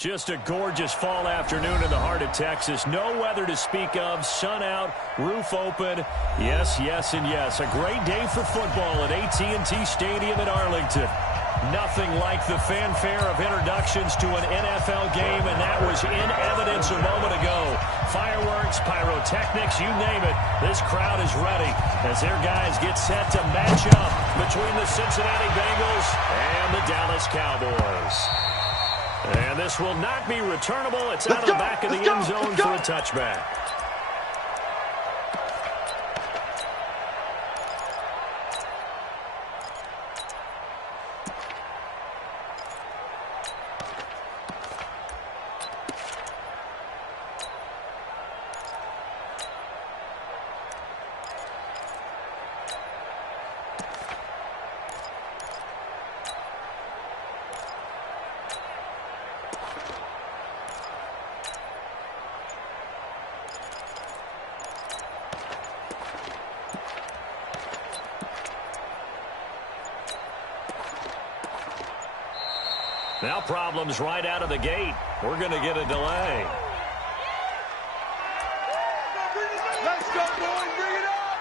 Just a gorgeous fall afternoon in the heart of Texas. No weather to speak of. Sun out, roof open. Yes, yes, and yes. A great day for football at AT&T Stadium in Arlington. Nothing like the fanfare of introductions to an NFL game, and that was in evidence a moment ago. Fireworks, pyrotechnics, you name it. This crowd is ready as their guys get set to match up between the Cincinnati Bengals and the Dallas Cowboys. And this will not be returnable. It's out of the back of the end zone for a touchback. Now problems right out of the gate. We're going to get a delay. Let's go, boys. Bring it up.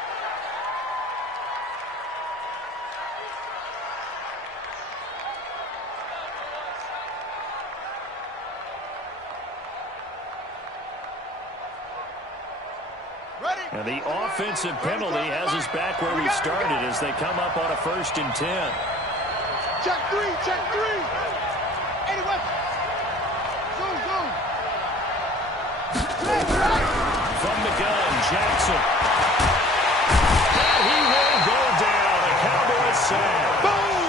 Ready? And the offensive penalty has us back where we started as they come up on a 1st and 10. Check three, check three. Anyway. Zoom. From the gun, Jackson. And he will go down. A Cowboys sack.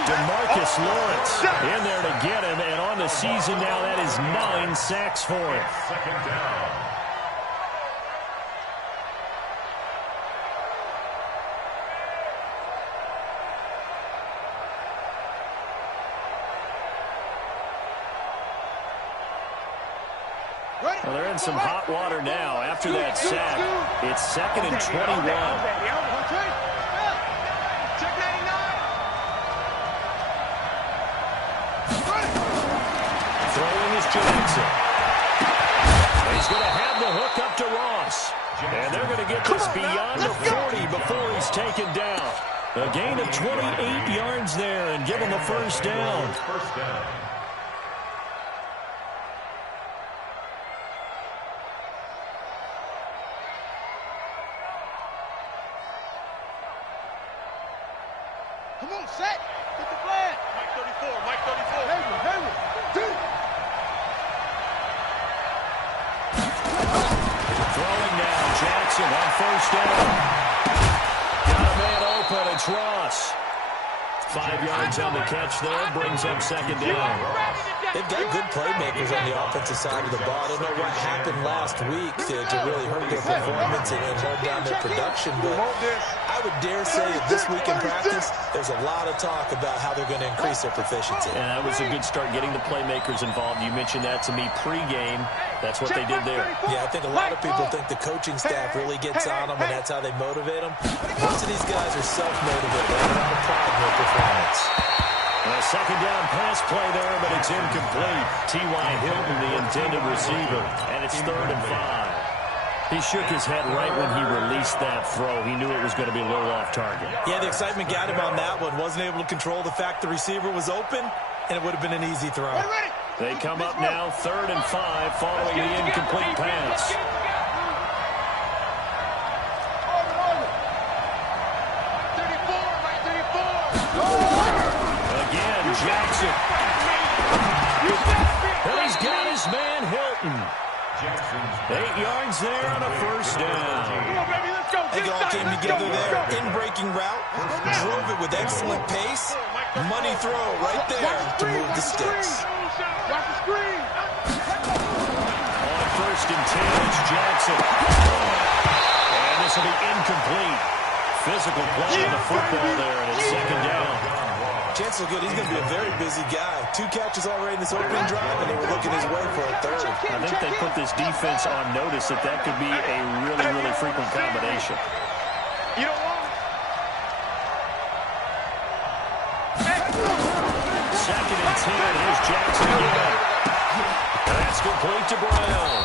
DeMarcus Lawrence in there to get him. And on the season now, that is 9 sacks for him. Second down. Well, they're in some hot water now. After that sack, it's 2nd and 21. Check 99. Throwing is Jackson. He's going to have the hook up to Ross. And they're going to get this beyond the 40 before he's taken down. A gain of 28 yards there and give him a 1st down. First down. Come on, set. Get the flag. Mike 34. Hayward. Two. Throwing now, Jackson on 1st down. Got a man open, it's Ross. 5 yards on the catch there, brings up 2nd down. They've got good playmakers on the offensive side of the ball. I don't know what happened last week to really hurt their performance and hold down their production, but I would dare say that this week in practice, there's a lot of talk about how they're going to increase their proficiency. And that was a good start getting the playmakers involved. You mentioned that to me pregame. That's what they did there. Yeah, I think a lot of people think the coaching staff really gets on them, and that's how they motivate them. Most of these guys are self-motivated. They have a lot of pride in their performance. And a 2nd down pass play there, but it's incomplete. T.Y. Hilton, the intended receiver, and it's 3rd and 5. He shook his head right when he released that throw. He knew it was going to be a little off target. Yeah, the excitement got him on that one. Wasn't able to control the fact the receiver was open, and it would have been an easy throw. They come up now 3rd and 5 following the incomplete pass. Again, Jackson. And he's got his man Hilton. 8 yards there on a 1st down. I think it all came together there. In-breaking route, drove it with excellent pace. Money throw right there to move the sticks. Watch the screen. On 1st and 10, it's Jackson. And this will be incomplete. Physical play on the football there, and it's 2nd down. Chance look good. He's going to be a very busy guy. 2 catches already in this opening drive, and they were looking his way for a 3rd. I think they put this defense on notice that that could be a really, really frequent combination. You don't want it. 2nd and 10. Here's Jackson again. And Pass complete to Brown.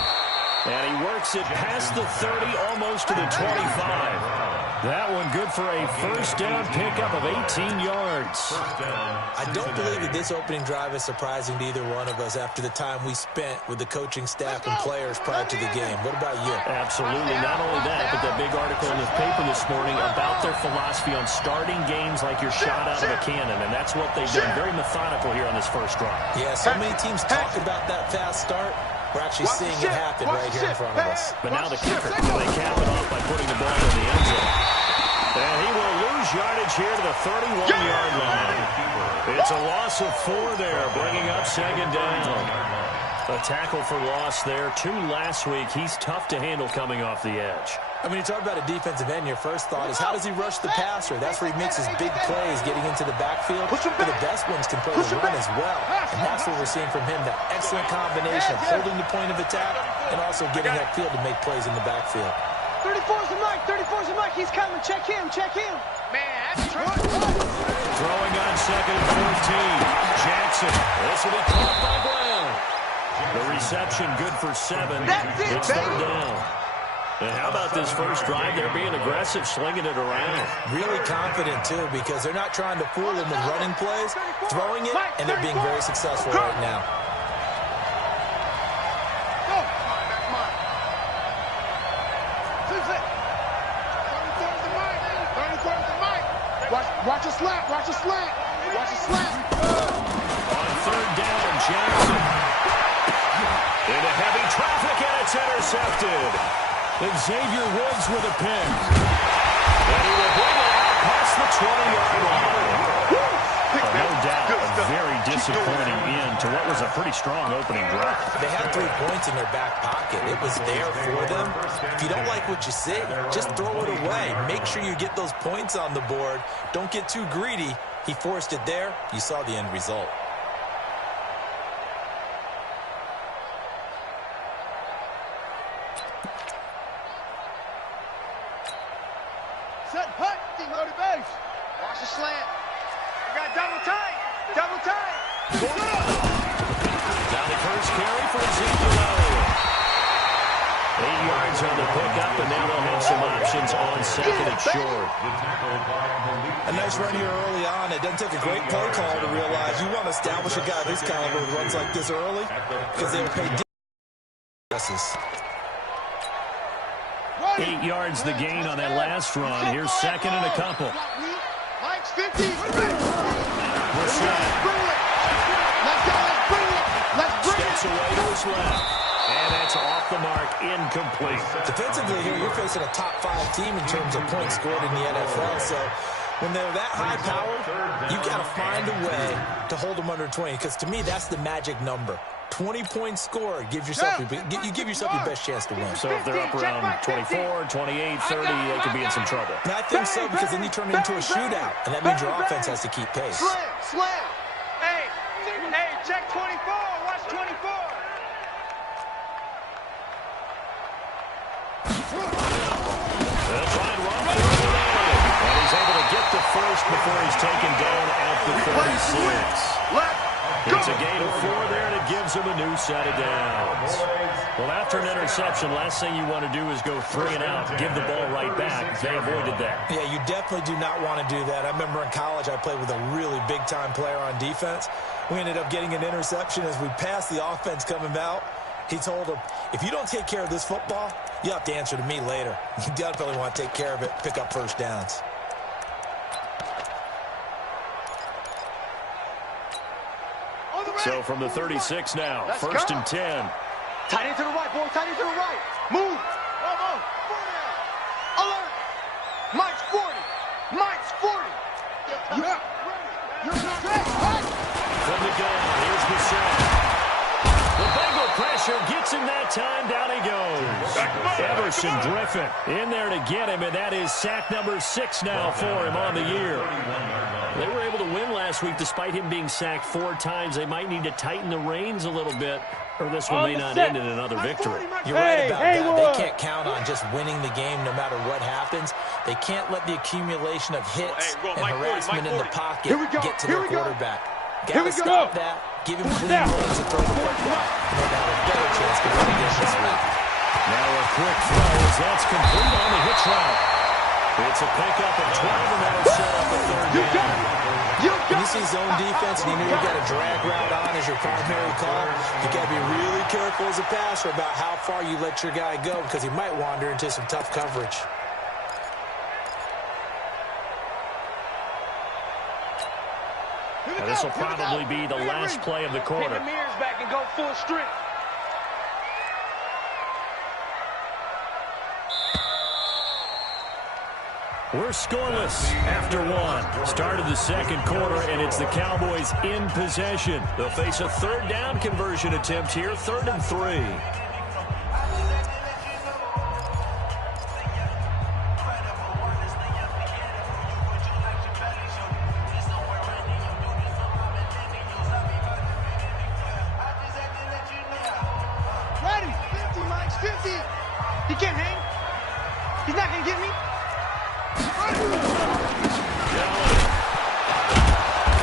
And he works it past the 30, almost to the 25. That one good for a first down pickup of 18 yards. I don't believe that this opening drive is surprising to either one of us after the time we spent with the coaching staff and players prior to the game. What about you? Absolutely. Not only that, but that big article in the paper this morning about their philosophy on starting games like you're shot out of a cannon, and that's what they've done. Very methodical here on this first drive. Yeah, so many teams talk about that fast start. We're actually seeing it happen right here in front of us. But now the kicker, they cap it off by putting the ball in the end zone. And he will lose yardage here to the 31-yard line. It's a loss of 4 there, bringing up second down. A tackle for loss there. 2 last week. He's tough to handle coming off the edge. I mean, you talk about a defensive end, your first thought is how does he rush the passer? That's where he makes his big plays getting into the backfield. But the best ones can play the run as well. And that's what we're seeing from him, that excellent combination of holding the point of attack and also getting upfield to make plays in the backfield. 34's the mic. 34's the mic. He's coming. Check him. Check him. Man, that's throwing on second and 14. Jackson. This will be caught by Brown. The reception good for 7. It's third down. And how about this first drive? They're being aggressive, slinging it around. Really confident, too, because they're not trying to fool them with running plays, throwing it, and they're being very successful right now. Watch a slant. Watch a slant. Watch a slant. On third down, Jackson. Into heavy traffic, and it's intercepted. Xavier Woods with a pick. And he will bring it out past the 20-yard line. No doubt, a very disappointing end to what was a pretty strong opening drive. They had 3 points in their back pocket. It was there for them. If you don't like what you see, just throw it away. Make sure you get those points on the board. Don't get too greedy. He forced it there. You saw the end result. Set, hut, low to base. Watch the slant. We got double tight. Double tight. Now the first carry for Ezekiel. 8 yards on the pickup, and now they'll have some options on second and short. A nice run here early on. It doesn't take a great play call to realize you want to establish a guy this caliber who runs like this early because they'll pay passes. 8 yards the gain on that last run. Here's second and a couple. Mike's 50. What's that? Let's go. Let's bring it. Steps away to his left. And that's off the mark, incomplete. Defensively here, you're facing a top 5 team in terms of points scored in the NFL. So when they're that high powered, you got to find a way to hold them under 20. Because to me, that's the magic number. 20 points scored gives yourself you give yourself your best chance to win. So if they're up around 24, 28, 30, they could be in some trouble. And I think so, because then you turn it into a shootout, and that means your offense has to keep pace. Slam. Hey, check 24. Watch 24. They'll try and run for it. And he's able to get the first before he's taken down at the 36. It's a gain of 4 there, and it gives him a new set of downs. Well, after an interception, last thing you want to do is go 3 and out, give the ball right back. They avoided that. Yeah, you definitely do not want to do that. I remember in college I played with a really big-time player on defense. We ended up getting an interception as we passed the offense coming out. He told him, if you don't take care of this football, you have to answer to me later. You definitely want to take care of it, pick up first downs. So from the 36 now, first and 10. Tight end to the right, boy. Tight end to the right. Move. Alert. Mike's 40. Mike's 40. From the gun, here's the set. The Bengal pressure gets him that time. Down he goes. Everson Griffin in there to get him, and that is sack number 6 now for him on the year. They were able to win last week despite him being sacked 4 times. They might need to tighten the reins a little bit, or this one may not end in another victory. You're right about that. They can't count on just winning the game no matter what happens. They can't let the accumulation of hits and harassment in the pocket get to their quarterback. Got to stop that, Give him clean runs and throw the football. And they'll have a better chance to win again this week. Now a quick throw as that's complete on the hitch route. It's a pickup of 12, and that'll set up a third down. When you see zone defense and you know you got a drag route on as your primary call, you got to be really careful as a passer about how far you let your guy go because he might wander into some tough coverage. This will probably be the last play of the quarter. Take the mirrors back and go full strength. We're scoreless after one. Start of the second quarter, and it's the Cowboys in possession. They'll face a third down conversion attempt here, 3rd and 3. Ready, 50, Mike, 50. He can't hang. He's not going to get me.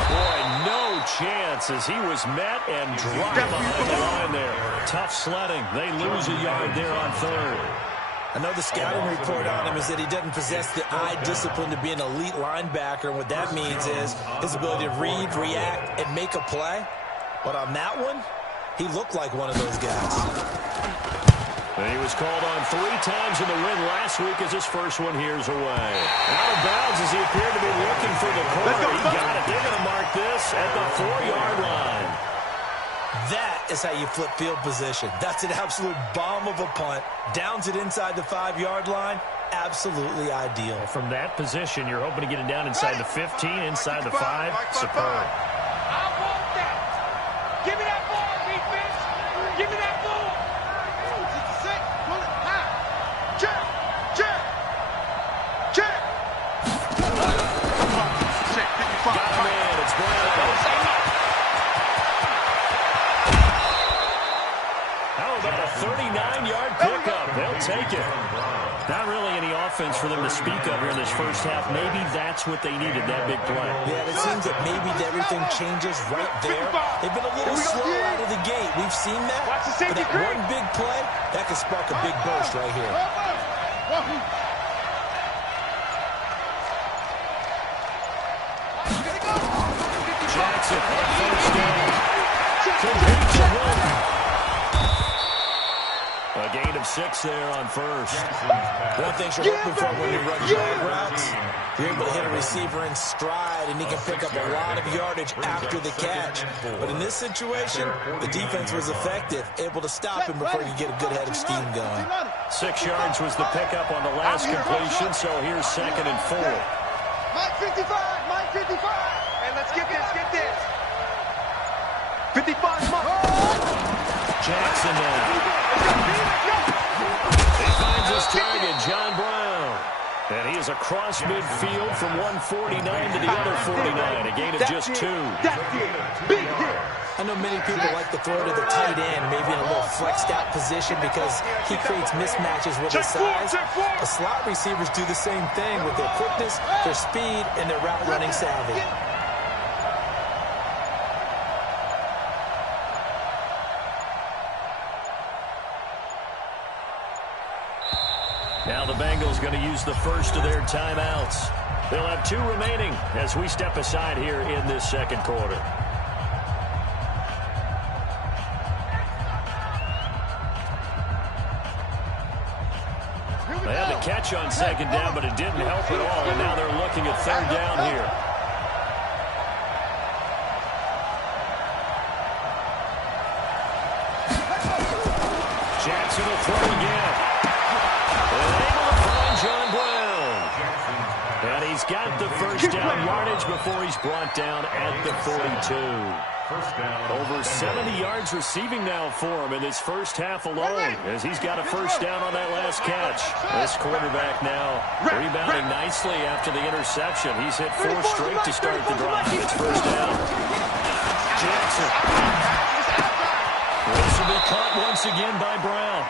Boy, no chance as he was met and dropped behind the line there. Tough sledding. They lose a yard there on 3rd. I know the scouting report on him is that he doesn't possess the eye discipline to be an elite linebacker, and what that means is his ability to read, react, and make a play. But on that one, he looked like one of those guys. And he was called on 3 times in the win last week as his first one here's away. Out of bounds as he appeared to be looking for the corner. He got it. They're going to mark this at the 4-yard line. That is how you flip field position. That's an absolute bomb of a punt. Downs it inside the 5-yard line. Absolutely ideal. From that position, you're hoping to get it down inside the 15, inside the 5. Superb. I want that. Give me that ball, defense. Give me that ball. Got a man. It's Brown. How about a 39-yard pickup? They'll take it. Not really any offense for them to speak of here in this first half. Maybe that's what they needed, that big play. Yeah, it seems that maybe everything changes right there. They've been a little slow out of the gate. We've seen that. But that one big play, that could spark a big burst right here. Jackson on first down. Completes a run. A gain of 6 there on first. One thing you're hoping for when you run drag routes, you're able to hit a receiver in stride, and he can pick up a lot of yardage after the catch. But in this situation, the defense was effective, able to stop him before you get a good head of steam going. 6 yards was the pickup on the last completion, so here's 2nd and 4. Mike 55, Mike 55. Hey, let's get this. 55, Jackson now. He finds his target, John Brown. And he is across midfield from 149 to the other 49. A gain of just 2. Big hit. I know many people like to throw to the tight end, maybe in a little flexed out position because he creates mismatches with his size. The slot receivers do the same thing with their quickness, their speed, and their route running savvy. Now the Bengals going to use the first of their timeouts. They'll have 2 remaining as we step aside here in this second quarter. They had the catch on 2nd down, but it didn't help at all, and now they're looking at 3rd down here. Jackson will throw again. And able to find John Brown. And he's got the first down yardage before he's brought down at the 42. Over 70 yards receiving now for him in this first half alone, as he's got a first down on that last catch. This quarterback now rebounding nicely after the interception. He's hit 4 straight to start the drive. It's first down. Jackson. This will be caught once again by Brown.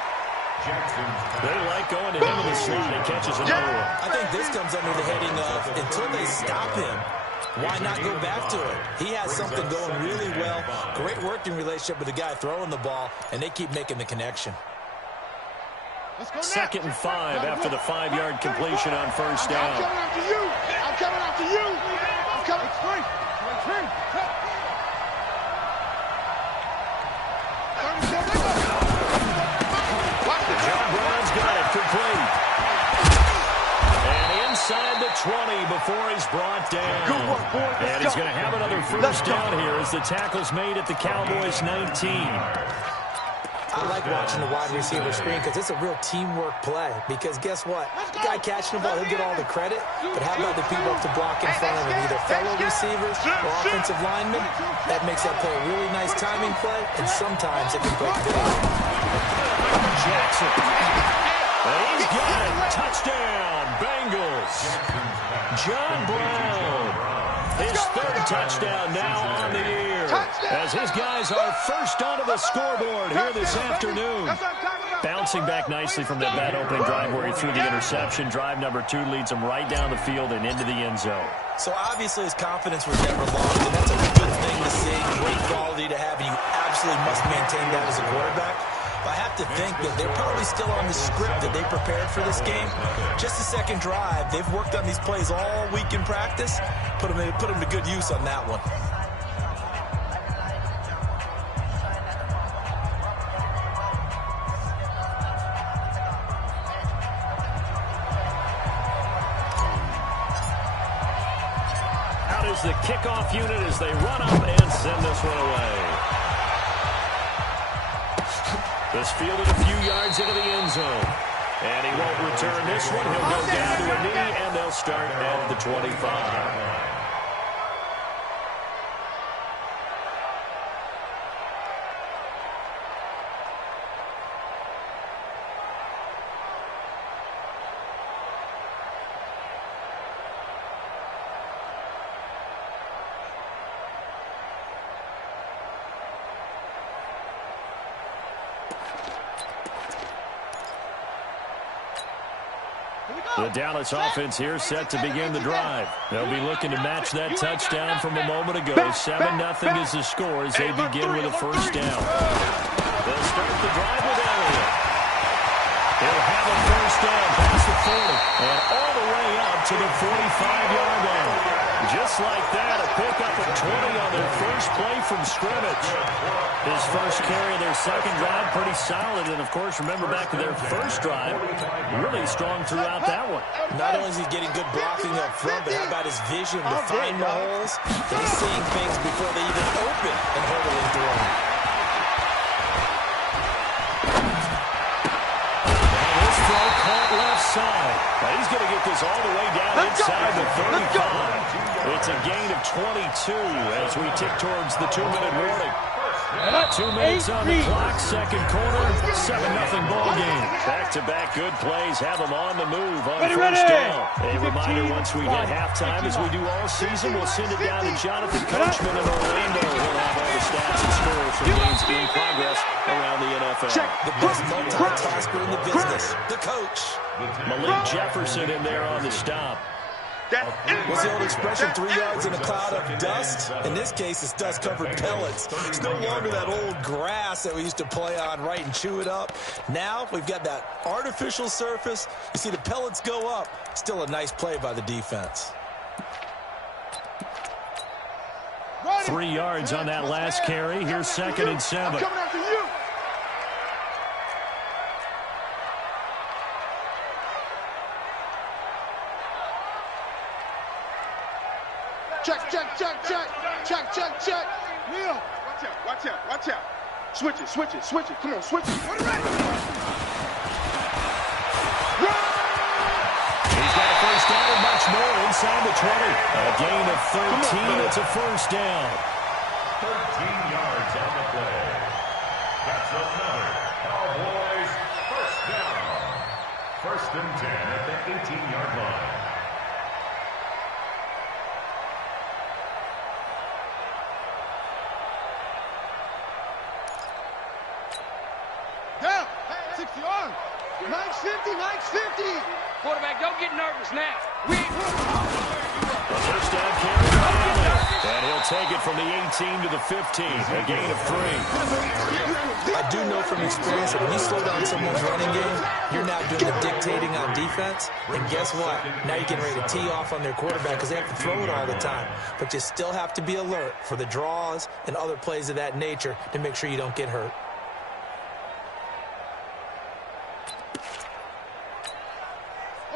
They like going to him in the slot. He catches another one. I think this comes under the heading of until they stop him, why not go back to it? He has something going really well. Great working relationship with the guy throwing the ball, and they keep making the connection. 2nd and 5 after the 5-yard completion on first down. I'm coming after you. I'm coming after you. I'm coming. John Brown's got it complete. And inside the 20 before he's brought down. Good work, boy. And he's going to have another first down here as the tackle's made at the Cowboys 19. I like watching the wide receiver screen because it's a real teamwork play. Because guess what? The guy catching the ball, he'll get all the credit. But how about the people up to block in front of him? Either fellow receivers or offensive linemen. That makes that play a really nice timing play. And sometimes it can break big. Jackson. And he's got it. Touchdown, Bengals. John Brown. His 3rd touchdown now on the year. As his guys are first onto the scoreboard here this afternoon. Bouncing back nicely from that bad opening drive where he threw the interception. Drive number 2 leads him right down the field and into the end zone. So obviously his confidence was never lost, and that's a good thing to see. Great quality to have, and you absolutely must maintain that as a quarterback. I have to think that they're probably still on the script that they prepared for this game. Just the 2nd drive. They've worked on these plays all week in practice. Put them to good use on that one. Out is the kickoff unit as they run up and send this one away. This fielded a few yards into the end zone. And he won't return this one. He'll go down to a knee, and they'll start at the 25. The Dallas offense here set to begin the drive. They'll be looking to match that touchdown from a moment ago. 7-0 is the score as they begin with a first down. They'll start the drive with Elliott. He'll have a first down past the 40 and all the way up to the 45-yard line. Just like that, a pickup of 20 on their first play from scrimmage. His first carry of their 2nd drive, pretty solid. And, of course, remember back to their first drive, really strong throughout that one. Not only is he getting good blocking up front, but how about his vision to find the holes? He's seeing things before they even open and hurdling through them. And this throw caught left side. Now he's going to get this all the way down inside the 35. It's a gain of 22 as we tick towards the 2-minute warning. 2 minutes on the clock, 2nd quarter, 7-0 ball game. Back-to-back good plays have them on the move on first down. A reminder, once we hit halftime, as we do all season, we'll send it down to Jonathan Coachman in Orlando. He'll have all the stats and scores from games in progress around the NFL. The best multitasker in the business, the coach. Malik Jefferson in there on the stop. What's the old expression, 3 yards in a cloud of dust? In this case, it's dust-covered pellets. It's no longer that old grass that we used to play on, right, and chew it up. Now, we've got that artificial surface. You see the pellets go up. Still a nice play by the defense. 3 yards on that last carry. Here's 2nd and 7. Coming after you. Check. Neil. Watch out. Switch it. Come on, switch it. Run it. He's got a first down and much more inside the 20. A gain of 13. It's a first down. 13 yards on the play. That's another Cowboys first down. 1st and 10 at the 18-yard line. Down. 60 yards. Mike's 50. Quarterback, don't get nervous now. The first down carry. They'll take it from the 18 to the 15, a gain of 3. I do know from experience that when you slow down someone's running game, you're now doing the dictating on defense. And guess what? Now you're getting ready to tee off on their quarterback because they have to throw it all the time. But you still have to be alert for the draws and other plays of that nature to make sure you don't get hurt.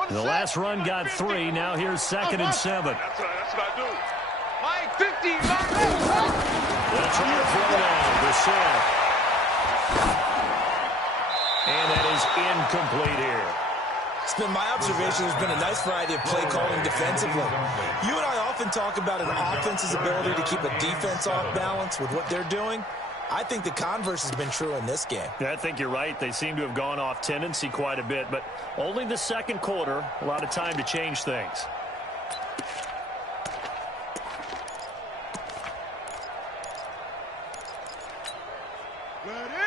The last run got 3. Now here's 2nd and 7. That's what I do. Mike, 50, Mike. They'll try to throw down. Brissett. And that is incomplete here. It's been my observation there's been a nice variety of play calling defensively. You and I often talk about an offense's ability to keep a defense off balance with what they're doing. I think the converse has been true in this game. Yeah, I think you're right. They seem to have gone off tendency quite a bit, but only the second quarter, a lot of time to change things.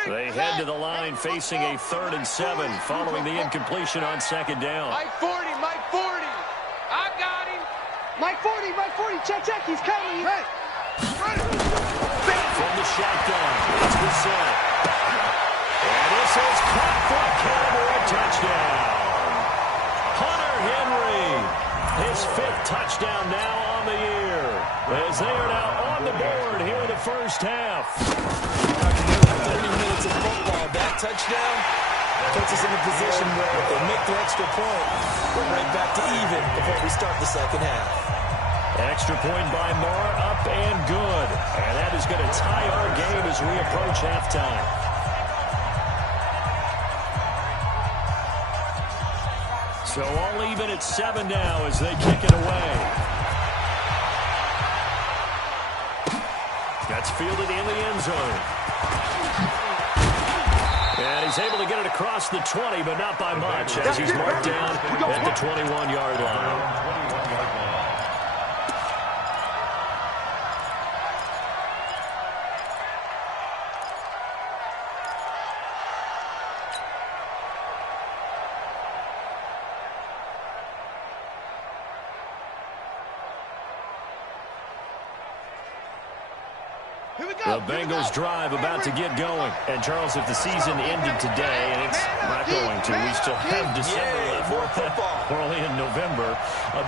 They head to the line facing a 3rd and 7 following the incompletion on 2nd down. Mike 40, Mike 40. I got him. Mike 40, Mike 40. Check, he's coming. Hey. From the shotgun, it's Brissett. And this is caught for a Cowboy touchdown. Hunter Henry, his 5th touchdown now on the year, as they are now on the board here in the first half. 30 minutes of football, that touchdown puts us in a position where if they make the extra point, we're right back to even before we start the second half. Extra point by Moore, up and good. And that is going to tie our game as we approach halftime. So all even at 7 now as they kick it away. That's fielded in the end zone. And he's able to get it across the 20, but not by much, as he's marked down at the 21-yard line. The Bengals drive about to get going. And, Charles, if the season ended today, and it's not going to, we still have December left. More football. We're only in November.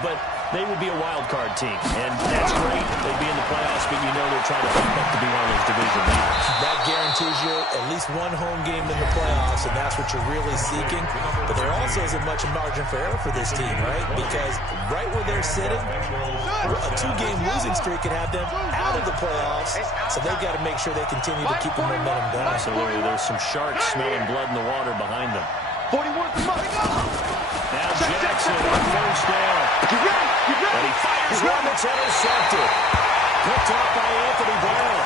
But they would be a wild card team. And that's great. They'd be in the playoffs, but you know they're trying to fight up to be one of those division leaders. That guarantees you at least one home game in the playoffs, and that's what you're really seeking. But there also isn't much margin for error for this team, right? Because right where they're sitting, a 2-game losing streak could have them out of the playoffs. So they've got to make sure they continue to keep the momentum going. Absolutely. There's some sharks smelling blood in the water behind them. 41, come on. Now Jackson on first down. And he fires one that's intercepted. Picked up by Anthony Brown.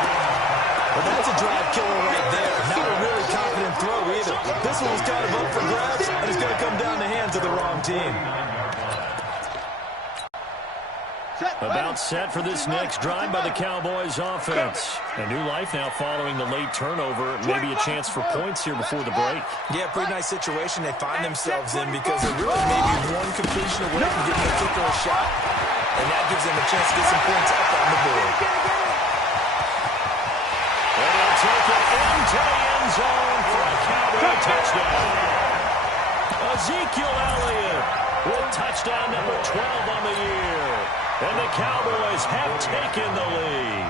Well, that's a drive killer right there. Not a really confident throw either. This one was kind of up for grabs, and it's going to come down the hands of the wrong team. About set for this next drive by the Cowboys offense. A new life now following the late turnover. Maybe a chance for points here before the break. Yeah, pretty nice situation they find themselves in because they're really maybe one completion away from getting a kicker a shot. And that gives them a chance to get some points up on the board. And they'll take it into the end zone for a Cowboy touchdown. Ezekiel Elliott with touchdown number 12 on the year. And the Cowboys have taken the lead.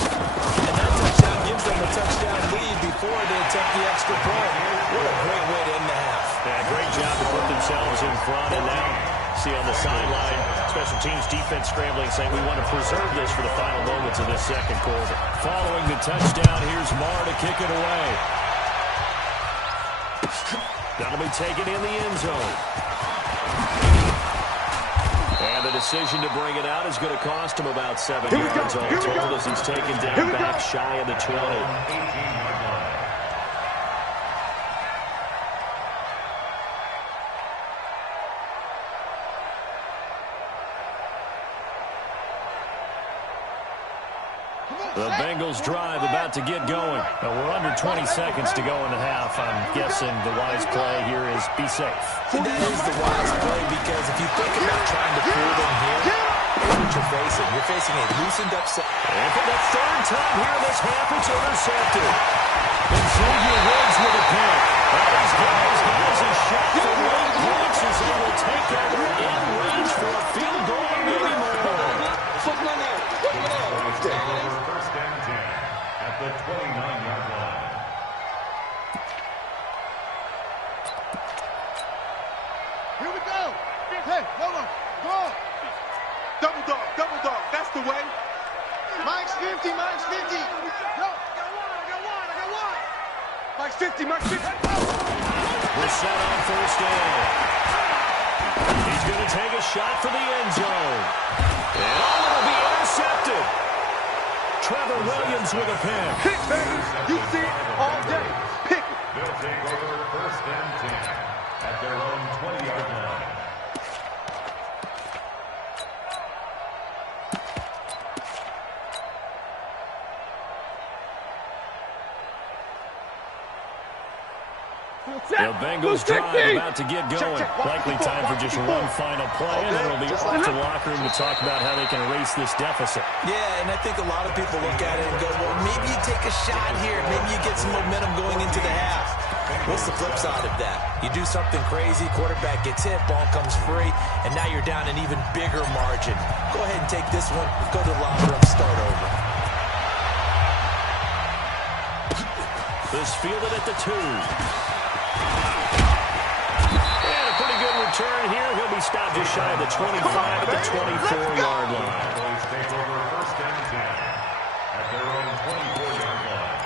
And that touchdown gives them a touchdown lead before they attempt the extra point. What a great way to end the half. Yeah, great job to put themselves in front. And now, see on the sideline, special teams defense scrambling, saying we want to preserve this for the final moments of this second quarter. Following the touchdown, here's Marr to kick it away. That'll be taken in the end zone. And the decision to bring it out is going to cost him about 7 yards all told as he's taken down back shy of the 20. The Bengals drive about to get going. Now we're under 20 seconds to go in the half. I'm guessing the wise play here is be safe. That is the wise play because if you think about trying to fool them here, what you're facing. You're facing a loosened up set. And for the third time here in this half, it's intercepted. And Xavier Woods with a pick. These guys has a shot for late points as they will take over in range for a field goal, maybe more. First and 10 at the 29-yard line. Here we go. Hey, hold on. Go. Double dog. That's the way. Mike's 50. Go. I got one. Mike's 50. We're set on first down. He's going to take a shot for the end zone. And it'll be intercepted. Trevor Williams with a pick. Pick, baby. You see it all day. Pick it. They'll take over first and 10 at their own 20-yard line. The Bengals drive about to get going. Likely time for just one final play, and then it'll be off to the locker room to talk about how they can erase this deficit. Yeah, and I think a lot of people look at it and go, well, maybe you take a shot here. Maybe you get some momentum going into the half. What's the flip side of that? You do something crazy, quarterback gets hit, ball comes free, and now you're down an even bigger margin. Go ahead and take this one, go to the locker room, start over. This fielded at the 2. Turn here, he'll be stopped just shy of the 25 at the 24-yard line. Boys take over first and 10 at their own 24-yard line.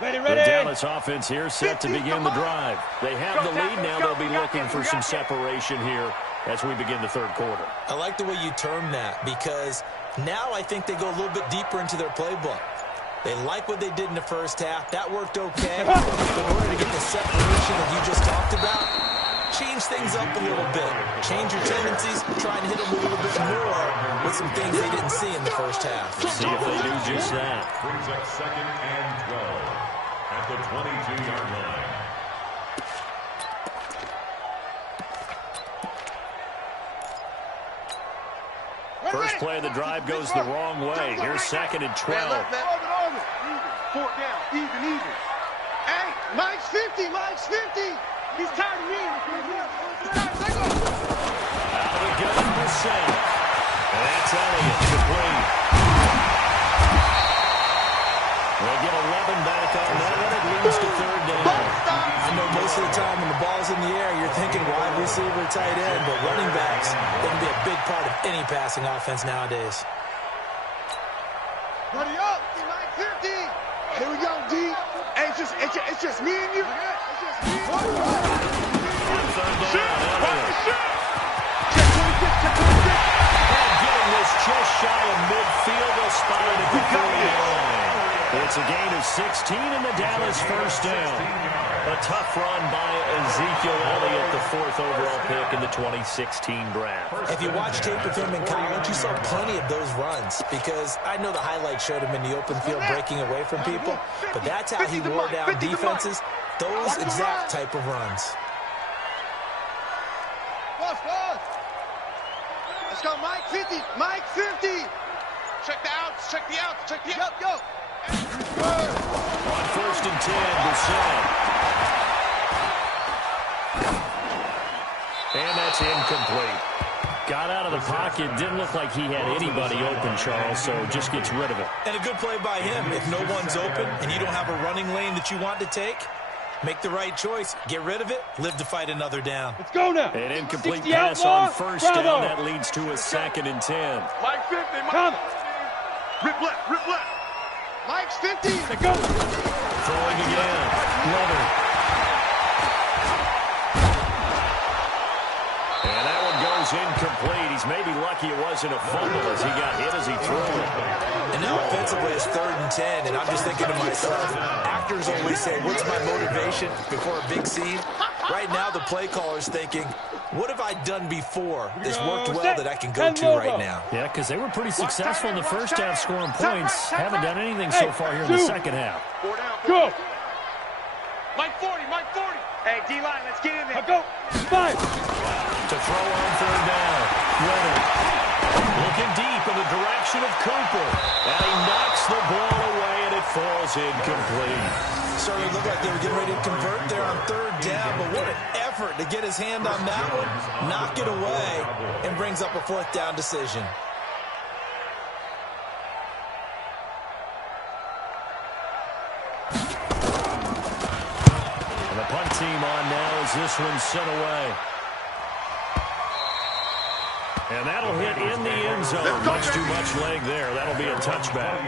The Dallas offense here set to begin the drive. They have the lead now. They'll be looking for some separation here as we begin the third quarter. I like the way you term that because now I think they go a little bit deeper into their playbook. They like what they did in the first half. That worked okay. But in order to get the separation that you just talked about, change things up a little bit. Change your tendencies. Try and hit them a little bit more with some things they didn't see in the first half. See if they do just that. Brings up second and 12 at the 22-yard line. First play of the drive goes the wrong way. Here's second and 12. Fourth down. Even. Hey, Mike's 50. He's tired of me. Out of the gun, percent. And that's Elliott, complete. They'll get 11 back on that one. It leads to third down. I know most of the time when the ball's in the air, you're thinking wide receiver, tight end, but running backs can be a big part of any passing offense nowadays. Ready up, Mike 50. Here we go, D. Hey, it's just me and you. On third down, Elliott. And getting this just shy of midfield, they'll spot it at the 40 line. It's a gain of 16 in the Dallas first down. A tough run by Ezekiel Elliott, the 4th overall pick in the 2016 draft. If you watch tape of him in college, you saw plenty of those runs because I know the highlights showed him in the open field breaking away from people, but that's how he wore down defenses, those exact type of runs. Let's go, Mike 50. Mike 50. Check the outs. Go. On first and 10, Brissett. And that's incomplete. Got out of the pocket. Didn't look like he had anybody open, Charles, so just gets rid of it. And a good play by him. If no one's open and you don't have a running lane that you want to take, make the right choice. Get rid of it. Live to fight another down. Let's go now. An incomplete pass on first down. That leads to a second and 10. Mike 50. Come. Rip left. Mike's 50. Go. Throwing again. Leonard. And that one goes incomplete. He's maybe lucky it wasn't a fumble as he got hit as he threw it. And now offensively it's 3rd and 10, and I'm just thinking to myself, actors always say, what's my motivation before a big scene? Right now, the play caller's thinking, what have I done before? This worked well that I can go to right now. Yeah, because they were pretty successful in the first half scoring points. Haven't done anything so far here in the second half. Go. Mike 40, Mike 40. Hey, D-line, let's get in there. Go. 5. To throw on third down. Leonard looking deep in the direction of Cooper. And he knocks the ball away, and it falls incomplete. Certainly looked like they were getting ready to convert there on third down, but what an effort to get his hand on that one, knock it away, and brings up a fourth down decision. And the punt team on now as this one's sent away. And that'll hit in the end zone. Much too much leg there. That'll be a touchback.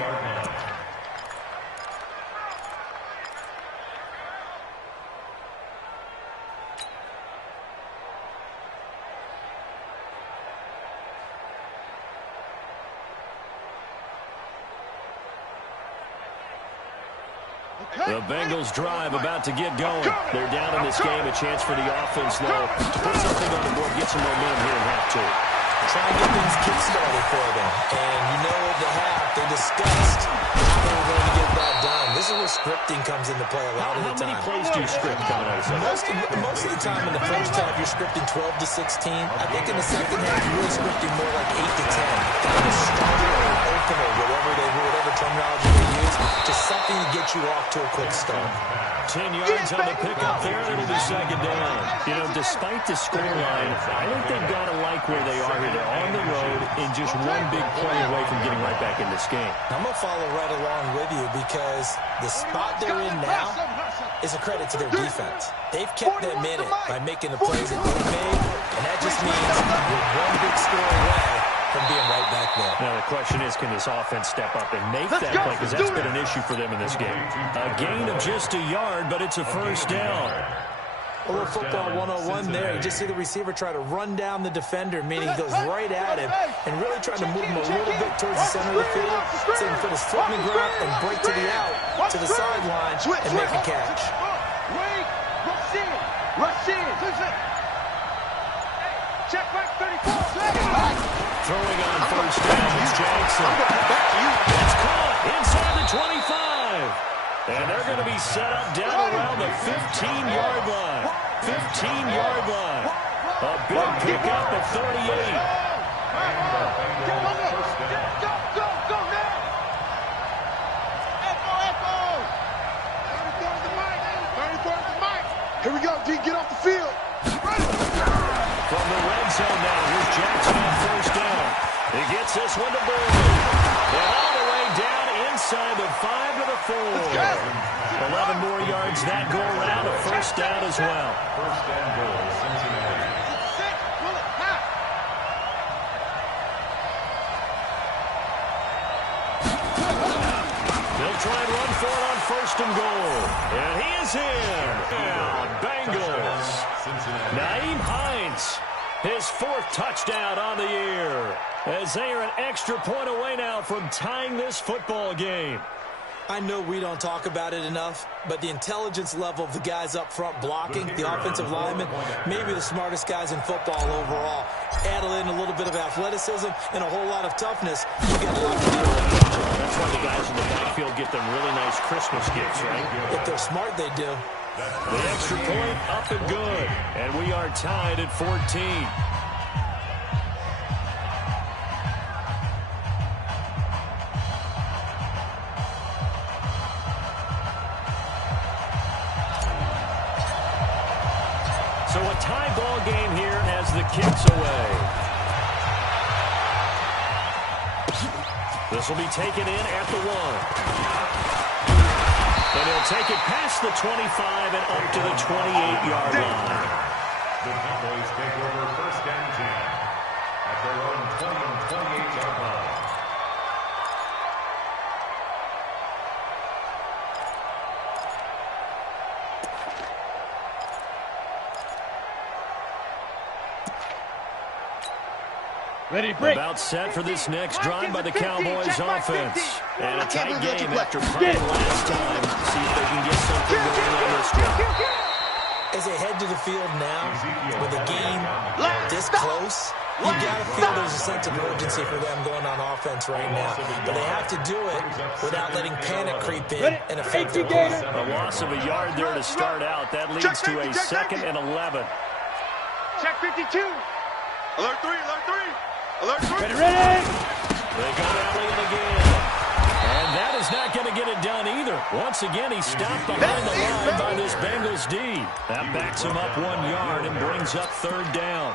The Bengals drive about to get going. They're down in this game. A chance for the offense, though, to put something on the board, get some momentum here in half two. Try and get things kick-started for them. And you know at the half, they discussed how they were going to get that done. This is where scripting comes into play a lot of the time. How many plays do you script coming out of the Most of the time in the first half, you're scripting 12 to 16. I think in the second half, you're really scripting more like 8 to 10. Kind of a starter or an opener, whatever terminology they use, just something to get you off to a quick start. 10 yards on the pickup there, and it'll be second down. You know, despite the scoreline, I think they've got to like where they are here. They're on the road and just one big play away from getting right back in this game. I'm going to follow right along with you because the spot they're in now is a credit to their defense. They've kept them in it by making the plays that they've made, and that just means you're one big score away from being right back there. Now the question is, can this offense step up and make that play? Because that's been an issue for them in this game. A gain of just a yard, but it's a first down. A little football 101 there. You just see the receiver try to run down the defender, meaning he goes right at him and really trying to move him a little bit towards the center of the field so he can put his foot in the ground and break to the out, to the sideline, and make a catch. Rush in. Check back 34. Throwing on first down, it's Jackson. It's caught inside the 25. And they're going to be set up down around the 15-yard line. 15-yard line. A big pickup of 38. Go now. Echo. 34 is the mic. 34 is the mic. Here we go, D. Get off the field. From the red zone now, here's Jackson on first down. He gets this one to Boyd. And all the way down inside the 5 to the 4. 11 more yards that go around, a first down as well. First and goal, Cincinnati. They'll try and run for it on first and goal. And he is in. Down, Bengals. Nyheim Hines, his 4th touchdown on the year. As they are an extra point away now from tying this football game. I know we don't talk about it enough, but the intelligence level of the guys up front blocking, the offensive linemen, maybe the smartest guys in football overall. Add in a little bit of athleticism and a whole lot of toughness, you get a lot to deal with. That's why the guys in the backfield get them really nice Christmas gifts, right? If they're smart, they do. The extra point up and good. And we are tied at 14. So a tie ball game here as the kick's away. This will be taken in at the 1. And he'll take it past the 25 and up to the 28-yard line. The Cowboys take over first and 10 at their own 20 and 28-yard line. Ready, break. About set for this next drive by the Cowboys offense. And a tight game after punting last time. See if they can get something going on this drive. As they head to the field now, with a game this close, you got to feel there's a sense of urgency for them going on offense right now. But they have to do it without letting panic creep in and affect their play. A loss of a yard there to start out. That leads to a 2nd and 11. Check 52. Alert 3, alert 3. Alert 3. Ready. They go rallying again. And that is not going to get it done either. Once again, he's stopped behind the line by this Bengals D. That backs him up 1 yard and brings up 3rd down.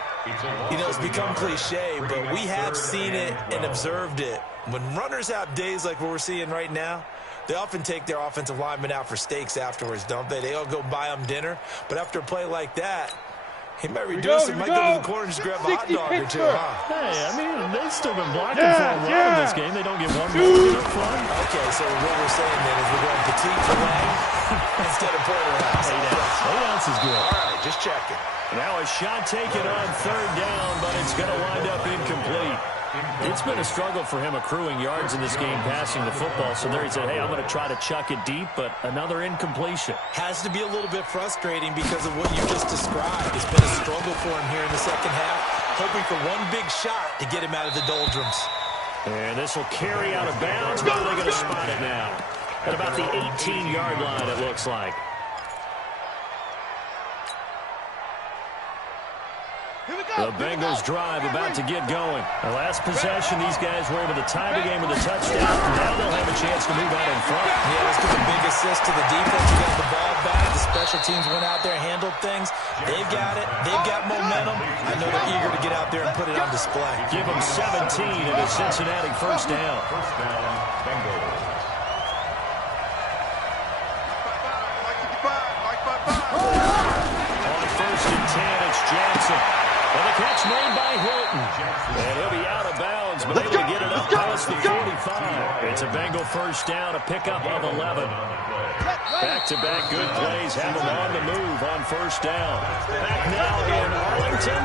You know, it's become cliche, but we have seen it and observed it. When runners have days like what we're seeing right now, they often take their offensive linemen out for steaks afterwards, don't they? They all go buy them dinner. But after a play like that, he might reduce it, might go to the corner and just grab a hot dog or two, huh? Hey, I mean, they've still been blocking for a run in this game. They don't get one more up front. Okay, so what we're saying then is we're going petite for leg instead of porterhouse. 8 ounces is good. All right, just checking. Now a shot taken on 3rd down, but it's going to wind up incomplete. It's been a struggle for him accruing yards in this game passing the football. So there he said, hey, I'm going to try to chuck it deep, but another incompletion. Has to be a little bit frustrating because of what you just described. It's been a struggle for him here in the second half, hoping for one big shot to get him out of the doldrums. And this will carry out of bounds. Where are they going to spot it now? At about the 18-yard line, it looks like. The Bengals drive about to get going. The last possession, these guys were able to tie the game with a touchdown. Now they'll have a chance to move out in front. Yeah, let's get a big assist to the defense. You got the ball back. The special teams went out there, handled things. They've got it. They've got momentum. I know they're eager to get out there and put it on display. Give them 17 and a Cincinnati first down. First down, Bengals. On 1st and 10, it's Jackson. And the catch made by Hilton. And he'll be out of bounds, but able to get it up past the 45. It's a Bengal first down, a pickup of 11. Back-to-back good plays have them on the move on 1st down. Back now in Arlington.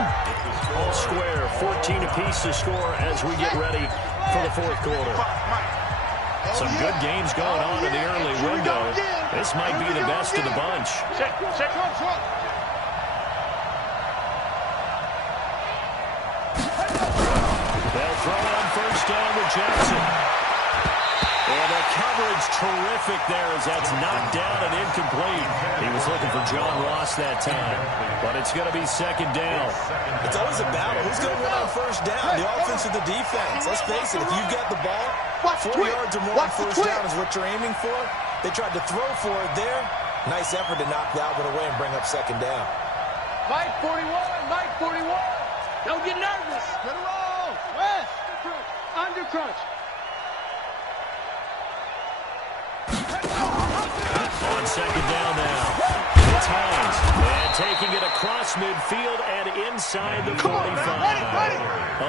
All square, 14 apiece to score as we get ready for the 4th quarter. Some good games going on in the early window. This might be the best of the bunch. They'll throw it on 1st down with Jackson. And the coverage terrific there as that's knocked down and incomplete. He was looking for John Ross that time. But it's going to be 2nd down. It's always a battle. Who's going to win on 1st down? The offense or the defense? Let's face it, if you've got the ball, 4 yards or more on 1st down is what you're aiming for. They tried to throw for it there. Nice effort to knock that one away and bring up 2nd down. Mike 41, Mike 41. Don't get nervous. Get a roll. West. Under crunch. On 2nd down now. It's Hines. And taking it across midfield and inside the 45.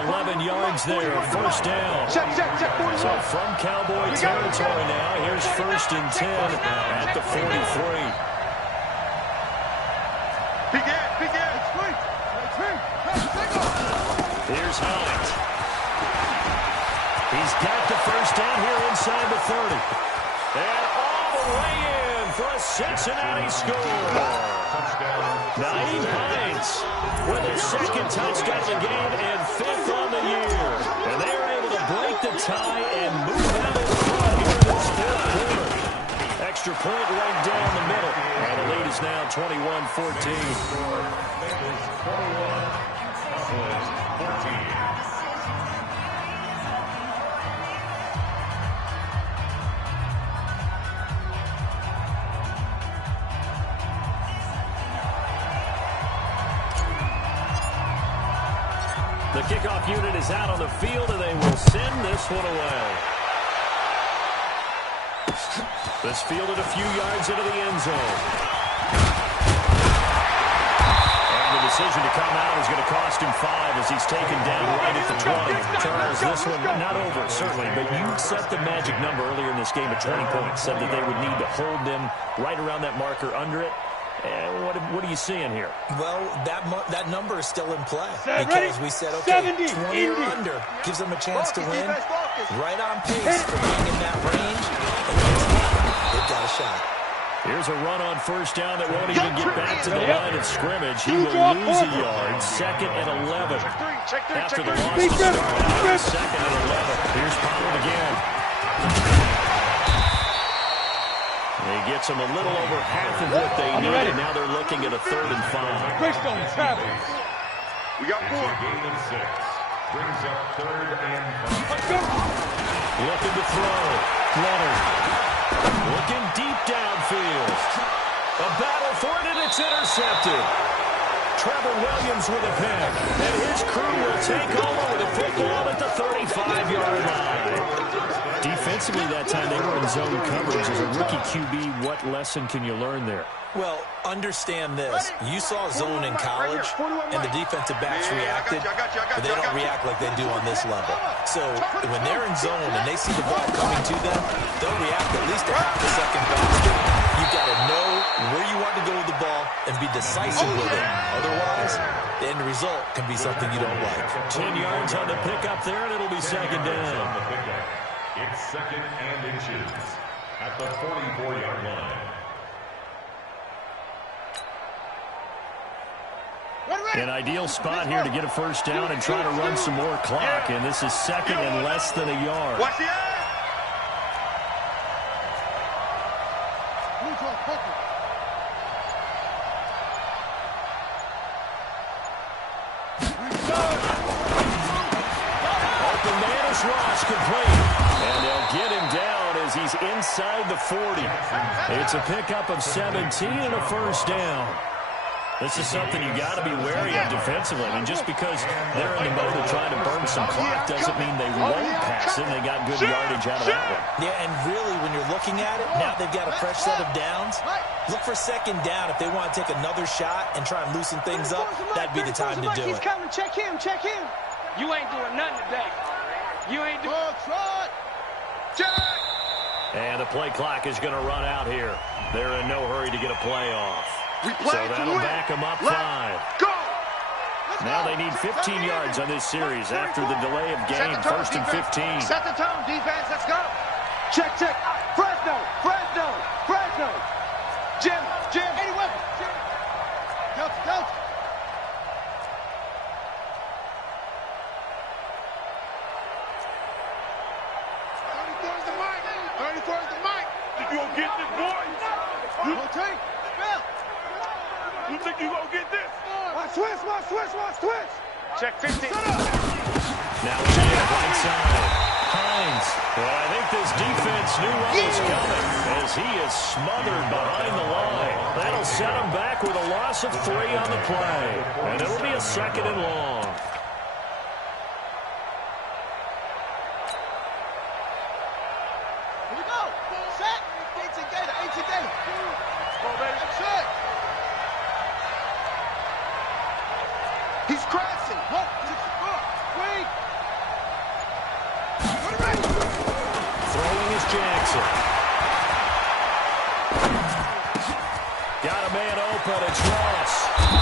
11 yards there. 1st down. Check, 41. So from Cowboy territory now, here's 1st and 10 at the 43. Begin. Here's Hines. He's got the 1st down here inside the 30. And all the way in for a Cincinnati score. Naeem Hines with a 2nd touchdown of the game and 5th on the year. And they are able to break the tie and move out in front here in this 4th quarter. Extra point right down the middle. And the lead is now 21-14. The kickoff unit is out on the field, and they will send this one away. This fielded a few yards into the end zone. And the decision to come out is going to cost him 5 as he's taken down right at the 20. Charles, this one not over, certainly, but you set the magic number earlier in this game at 20 points, said that they would need to hold them right around that marker under it. What are you seeing here? Well, that number is still in play because we said, okay, 20 or under gives them a chance to win. Right on pace for being in that range. And they've got a shot. Here's there's a run on first down that won't even get back to the line of scrimmage. He will lose a yard. 2nd and 11. After the loss to start out, 2nd and 11. Here's Pollard again. He gets them a little over half of what they need, and now they're looking at a 3rd and 5. We got 4. Gain of 6. Brings up 3rd and 5. Looking to throw. Leonard. Looking deep downfield. A battle for it, and it's intercepted. Trevor Williams with a pick. And his crew will take over with a football at the 35-yard line. Defensively that time, they were in zone coverage. As a rookie QB, what lesson can you learn there? Well, understand this. You saw zone in college, and the defensive backs reacted, but they don't react like they do on this level. So when they're in zone and they see the ball coming to them, they'll react at least a half a second faster. You've got to know where you want to go with the ball and be decisive with it. Otherwise, the end result can be something you don't like. 10 yards on the pickup there, and it'll be 2nd down. It's 2nd and inches at the 44-yard line. An ideal spot here to get a first down and try to run some more clock. And this is 2nd and less than a yard. Watch the eye. Open man is Ross, complete. And they'll get him down as he's inside the 40. It's a pickup of 17 and a first down. This is something you got to be wary of defensively. I mean, just because they're in the mode of trying to burn some clock doesn't mean they won't pass it. They got good yardage out of that one. Yeah, and really, when you're looking at it, now they've got a fresh set of downs. Look for 2nd down. If they want to take another shot and try and loosen things up, that'd be the time to do it. He's coming. Check him. Check him. You ain't doing nothing today. You ain't doing And the play clock is going to run out here. They're in no hurry to get a play off. So that'll back them up 5. Go. Now they need 15 yards on this series after the delay of game. 1st and 15. Set the tone, defense. Let's go. Check. Fresno. Jim. Any weapon. Go. 34's the mic. Did you go get this, boy? You gonna take? You think you gonna get this? Switch. Check 15. Now Jim right side. Hines. Well, I think this defense knew what was coming as he is smothered behind the line. That'll set him back with a loss of 3 on the play. And it'll be a 2nd and long. Here we go. Set. 18 gator. Come on, baby. Set. He's crashing. Wait. Throwing is Jackson. Got a man open. It's Ross.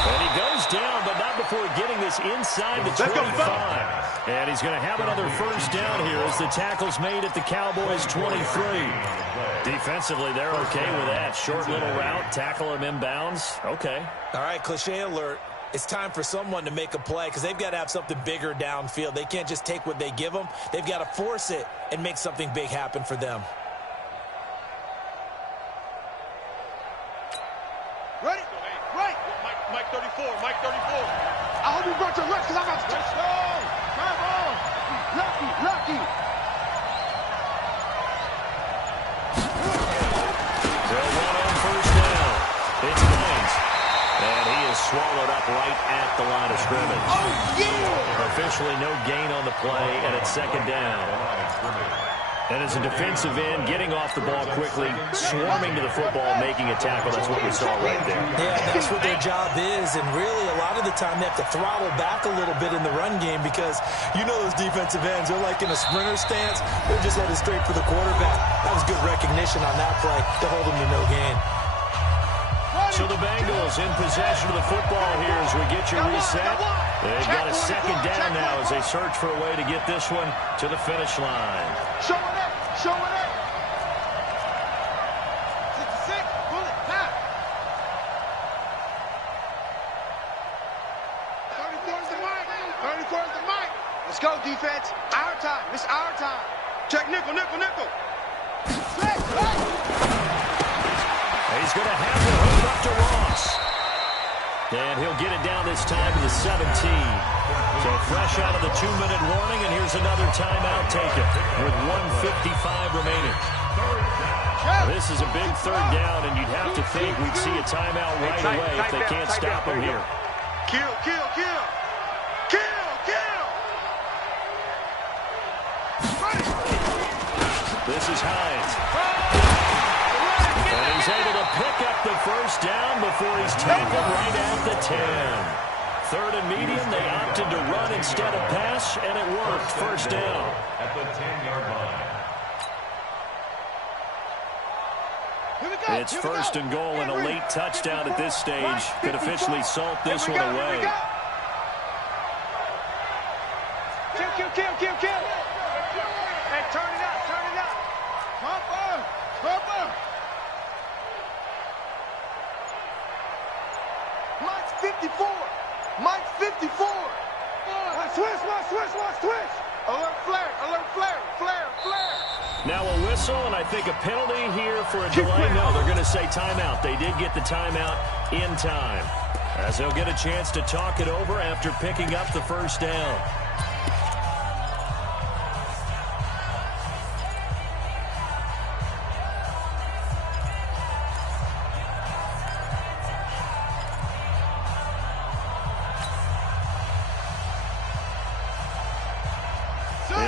And he goes down, but not before getting this inside the 25. And he's going to have another first down here as the tackle's made at the Cowboys' 23. Defensively, they're okay with that. Short little route, tackle him inbounds. Okay. All right, cliche alert. It's time for someone to make a play because they've got to have something bigger downfield. They can't just take what they give them. They've got to force it and make something big happen for them. Ready? Right. Mike 34. I hope you brought your rest because I'm about to touch. Travel. Lucky. They'll run on first down. It's Hines. And he is swallowed up right at the line of scrimmage. Officially no gain on the play, and it's 2nd down. And as a defensive end, getting off the ball quickly, swarming to the football, making a tackle. That's what we saw right there. Yeah, that's what their job is. And really, a lot of the time, they have to throttle back a little bit in the run game because you know those defensive ends, they're like in a sprinter stance. They're just headed straight for the quarterback. That was good recognition on that play to hold them to no gain. So the Bengals in possession of the football here as we get you reset. They've got a 2nd down now as they search for a way to get this one to the finish line. Show it up. 66. Pull it. go, defense. Our time. It's our time. Check nickel, nickel, nickel. He's going to have the hook up to Ross. And he'll get it down this time to the 17. So fresh out of the 2-minute warning, and here's another timeout taken with 1:55 remaining. This is a big third down, and you'd have to think we'd see a timeout right away if they can't stop him here. Kill, kill, kill. Kill, kill. This is Hines. And he's able to pick up the first down before he's tackled right at the 10. Third and medium, they opted to run instead of pass, and it worked. First down. At the 10-yard line. It's first and goal, and a late touchdown at this stage could officially salt this one away. Kill, kill, kill, kill, kill. Hey, turn it up, turn it up. Papa. Mike's 54. Mike's 54. Switch. Alert flare, alert flare, flare. Now a whistle, and I think a penalty here for a delay. No, they're going to say timeout. They did get the timeout in time, as they'll get a chance to talk it over after picking up the first down.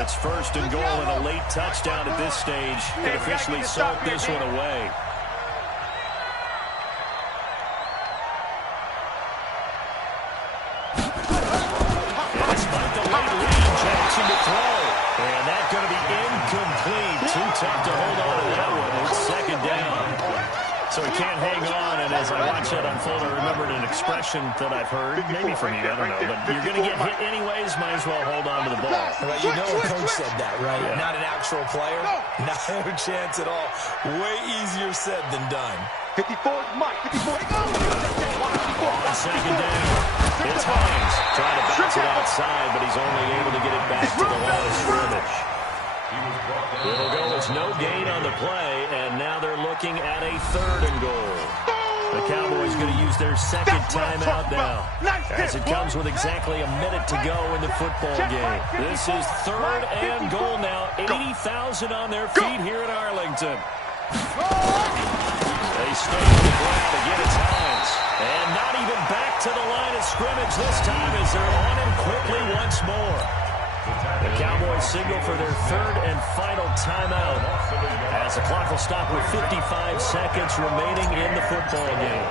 It's first and goal, and a late touchdown at this stage could officially salt this one away. And despite the late lead, Jackson to throw. And that's going to be incomplete. Too tough to hold on to that one. It's second down. So he can't hang on, and as I watch that unfold, I remembered an expression that I've heard, maybe from you, I don't know, but you're going to get hit anyways, might as well hold on to the ball. Well, you know a coach said that, right? Yeah. Not an actual player? Not a chance at all. Way easier said than done. 54, Mike, 54. On second down, it's Hines trying to bounce it outside, but he's only able to get it back to the line of scrimmage. It'll go as no gain on the play, and now they're looking at a third and goal. The Cowboys going to use their second timeout now, as it comes with exactly a minute to go in the football game. This is third and goal now. 80,000 on their feet here in Arlington. They stay on the ground. Again, it's Hines. And not even back to the line of scrimmage this time as they're on him quickly once more. The Cowboys signal for their third and final timeout as the clock will stop with 55 seconds remaining in the football game.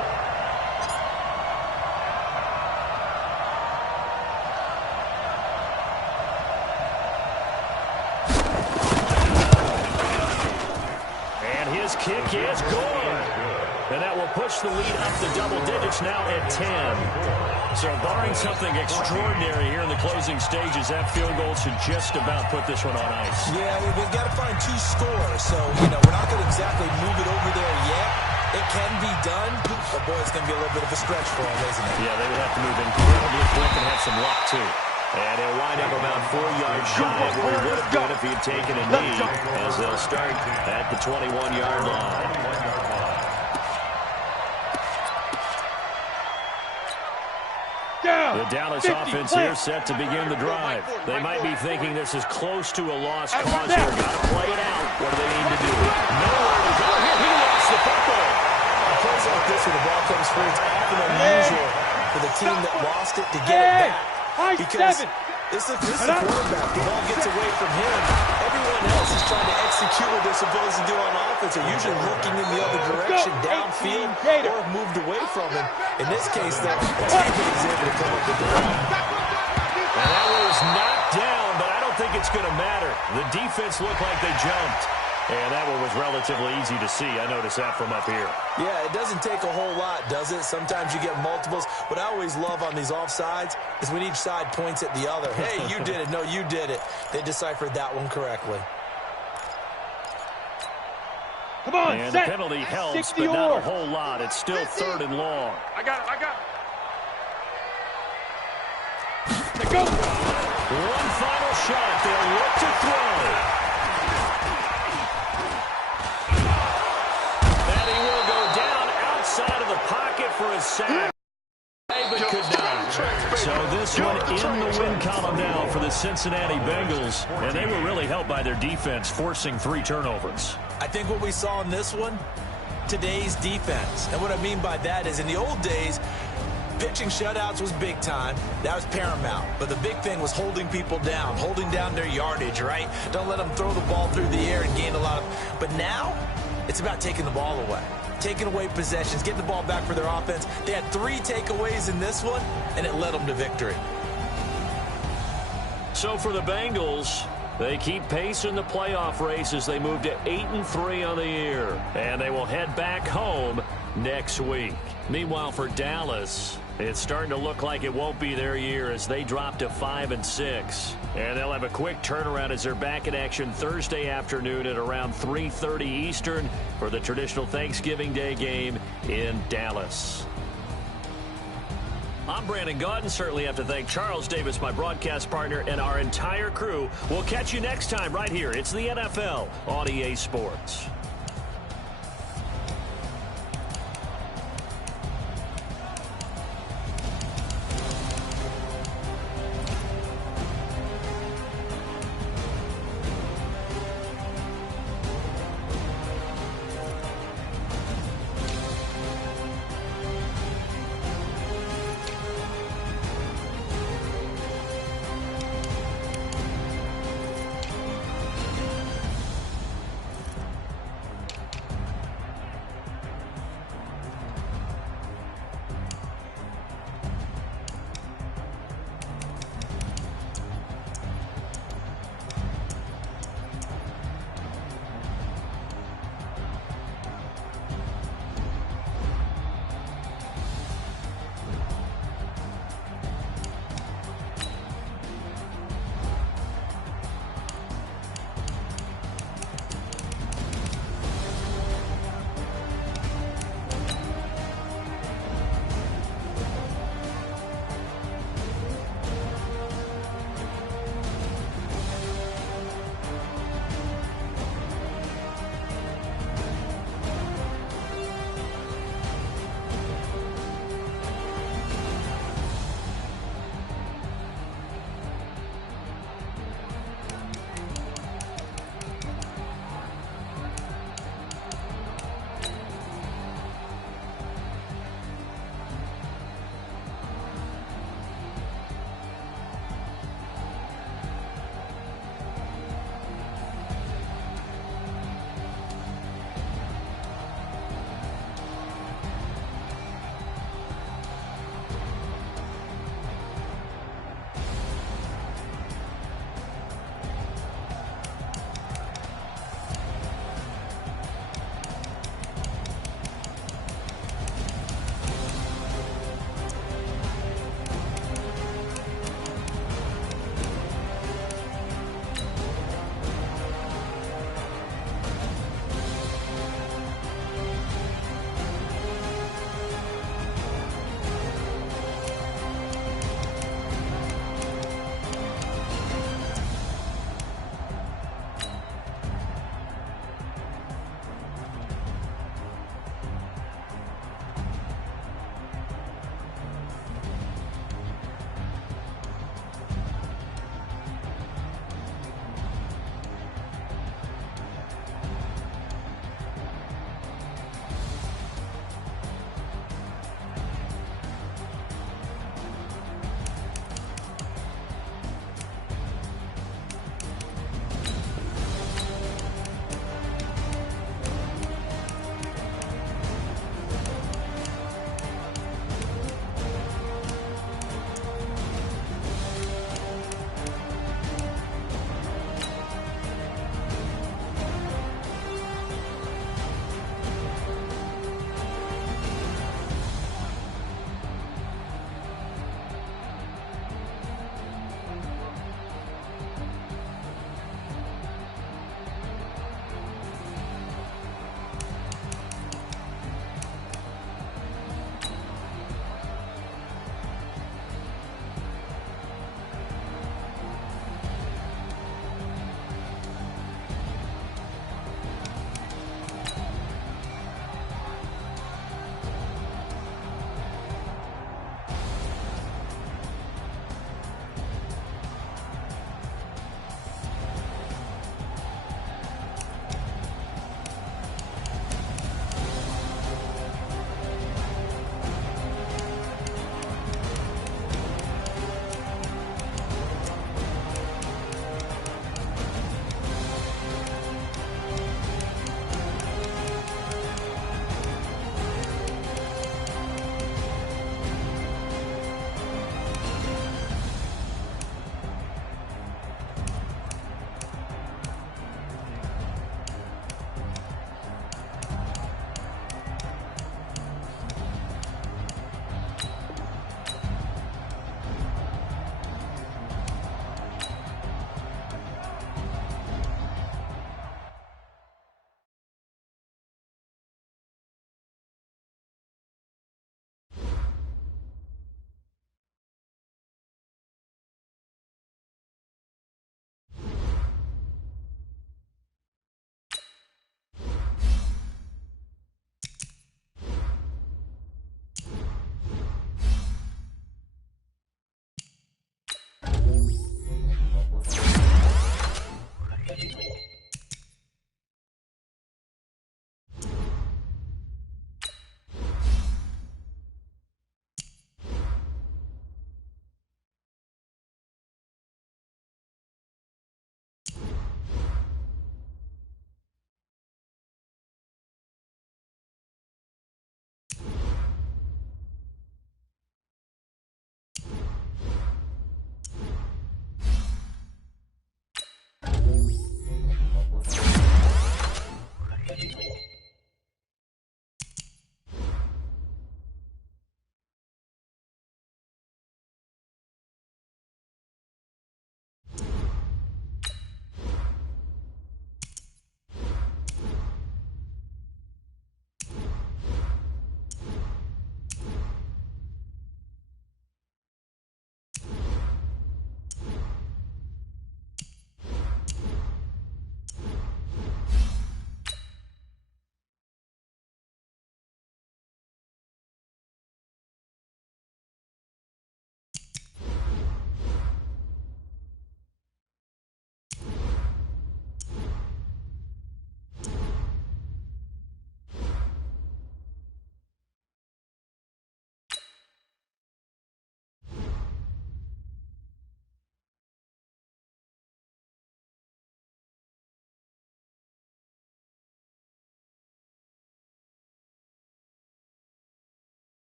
And his kick is good. And that will push the lead up to double digits now at 10. So barring something extraordinary here in the closing stages, that field goal should just about put this one on ice. Yeah, we've got to find 2 scores. So, we're not going to exactly move it over there yet. It can be done, but boy, it's going to be a little bit of a stretch for them, isn't it? Yeah, they would have to move incredibly quick and have some luck, too. And he'll wind up about 4 yards shy of where he would have been if he had taken a knee, as they'll start at the 21-yard line. The Dallas offense here set to begin the drive. They might be thinking this is close to a lost cause here. Got to play it out. What do they need to do? Nowhere to go here. He lost the football. On plays like this where the ball comes free, it's often unusual for the team that lost it to get it back. Because this is the quarterback. The ball gets away from him. Everyone else is trying to execute what they're supposed to do on offense. They're usually looking in the other direction, downfield, or have moved away from him. In this case, though, the teammate is able to come up with the ball. And that was knocked down, but I don't think it's going to matter. The defense looked like they jumped. And that one was relatively easy to see. I noticed that from up here. Yeah, it doesn't take a whole lot, does it? Sometimes you get multiples. What I always love on these offsides is when each side points at the other. Hey, you did it. No, you did it. They deciphered that one correctly. Come on, and set. The penalty helps, but not a whole lot. It's still third and long. I got it. Go. one final shot. They'll look to throw. And he will go down outside of the pocket for a sack. But could not. So this one in the win column now for the Cincinnati Bengals. And they were really helped by their defense, forcing 3 turnovers. I think what we saw in this one, today's defense. And what I mean by that is in the old days, pitching shutouts was big time. That was paramount. But the big thing was holding people down, holding down their yardage, right? Don't let them throw the ball through the air and gain a lot of... But now, it's about taking the ball away. Taking away possessions, getting the ball back for their offense. They had 3 takeaways in this one, and it led them to victory. So for the Bengals, they keep pace in the playoff race as they move to 8-3 on the year. And they will head back home next week. Meanwhile, for Dallas, it's starting to look like it won't be their year as they drop to 5-6. And they'll have a quick turnaround as they're back in action Thursday afternoon at around 3:30 Eastern for the traditional Thanksgiving Day game in Dallas. I'm Brandon Gaudin. Certainly have to thank Charles Davis, my broadcast partner, and our entire crew. We'll catch you next time right here. It's the NFL on EA Sports.